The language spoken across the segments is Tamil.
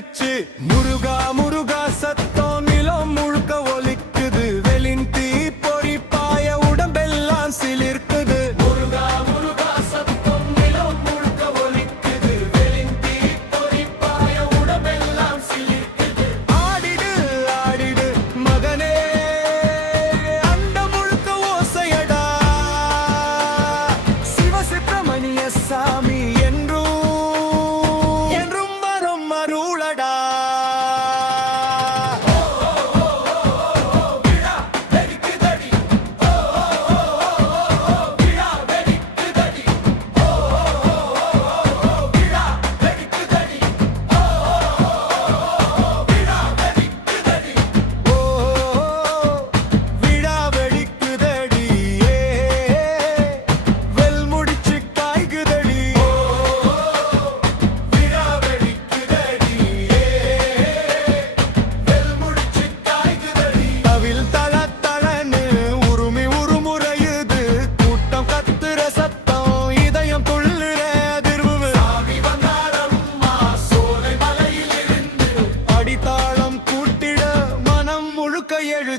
끝이 무르가 무르가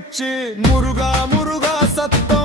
முழிச்சு முருகா முருகா சத்தம்